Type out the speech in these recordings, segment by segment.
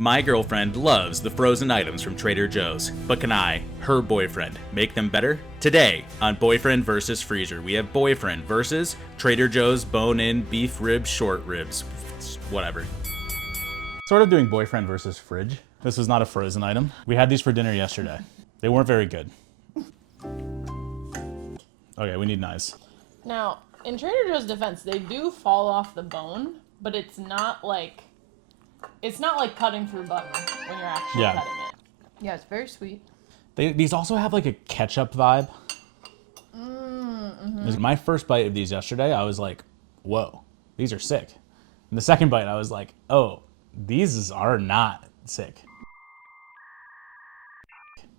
My girlfriend loves the frozen items from Trader Joe's, but can I, her boyfriend, make them better? Today, on Boyfriend vs. Freezer, we have Boyfriend versus Trader Joe's bone-in beef rib short ribs. Whatever. Sort of doing Boyfriend versus Fridge. This is not a frozen item. We had these for dinner yesterday. They weren't very good. Okay, we need knives. Now, in Trader Joe's defense, they do fall off the bone, but it's not like cutting through butter when you're actually cutting it. Yeah, it's very sweet. These also have like a ketchup vibe. My first bite of these yesterday, I was like, whoa, these are sick. And the second bite, I was like, oh, these are not sick.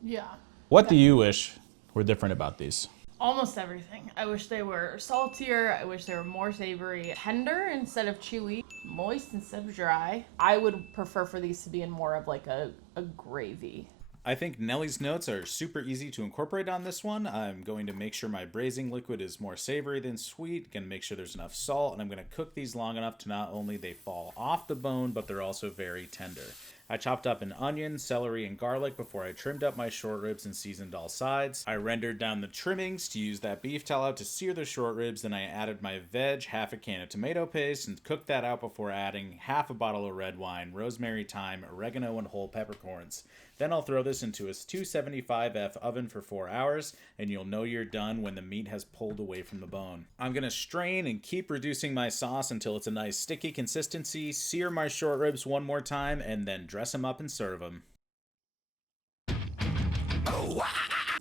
Yeah. What do you wish were different about these? Almost everything. I wish they were saltier. I wish they were more savory. Tender instead of chewy. Moist instead of dry. I would prefer for these to be in more of like a gravy. I think Nellie's notes are super easy to incorporate on this one. I'm going to make sure my braising liquid is more savory than sweet. Going to make sure there's enough salt. And I'm going to cook these long enough to not only they fall off the bone, but they're also very tender. I chopped up an onion, celery, and garlic before I trimmed up my short ribs and seasoned all sides. I rendered down the trimmings to use that beef tallow to sear the short ribs. Then I added my veg, half a can of tomato paste, and cooked that out before adding half a bottle of red wine, rosemary, thyme, oregano, and whole peppercorns. Then I'll throw this into a 275F oven for 4 hours, and you'll know you're done when the meat has pulled away from the bone. I'm going to strain and keep reducing my sauce until it's a nice sticky consistency, sear my short ribs one more time, and then dress them up and serve them.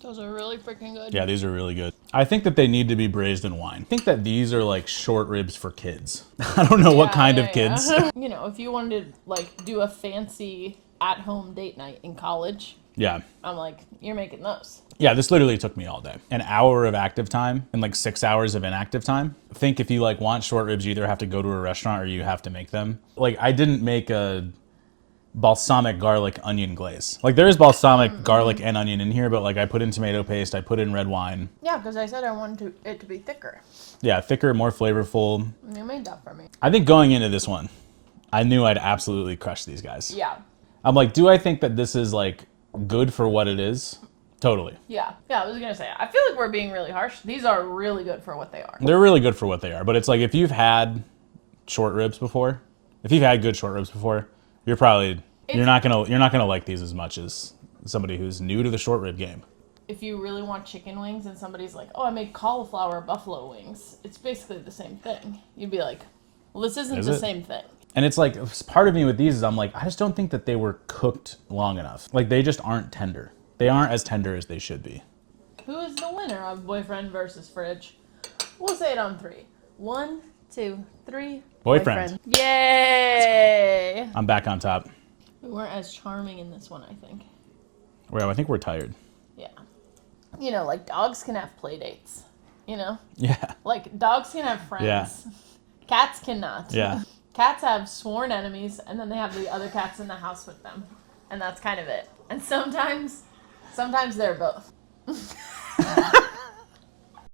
Those are really freaking good. Yeah, these are really good. I think that they need to be braised in wine. I think that these are like short ribs for kids. I don't know what kind of kids. You know, if you wanted to like do a fancy at-home date night in college. Yeah. I'm like, you're making those. Yeah, this literally took me all day. An hour of active time and like 6 hours of inactive time. I think if you like want short ribs, you either have to go to a restaurant or you have to make them. Like I didn't make a balsamic garlic onion glaze. Like there is balsamic garlic and onion in here, but like I put in tomato paste, I put in red wine. Yeah, because I said I wanted it to be thicker. Yeah, thicker, more flavorful. You made that for me. I think going into this one, I knew I'd absolutely crush these guys. Yeah. I'm like, do I think that this is like good for what it is? Totally. Yeah, I was gonna say, I feel like we're being really harsh. These are really good for what they are. They're really good for what they are, but it's like if you've had short ribs before, if you've had good short ribs before, you're not gonna like these as much as somebody who's new to the short rib game. If you really want chicken wings and somebody's like, oh, I made cauliflower buffalo wings, it's basically the same thing. You'd be like, well, this isn't the same thing. And it's like, part of me with these is I'm like, I just don't think that they were cooked long enough. Like they just aren't tender. They aren't as tender as they should be. Who is the winner of Boyfriend versus Fridge? We'll say it on 3. 1, 2, 3. Boyfriend. Yay! I'm back on top. We weren't as charming in this one, I think. Well, I think we're tired. Yeah. You know, like dogs can have play dates. You know? Yeah. Like dogs can have friends. Yeah. Cats cannot. Yeah. Cats have sworn enemies, and then they have the other cats in the house with them. And that's kind of it. And sometimes they're both.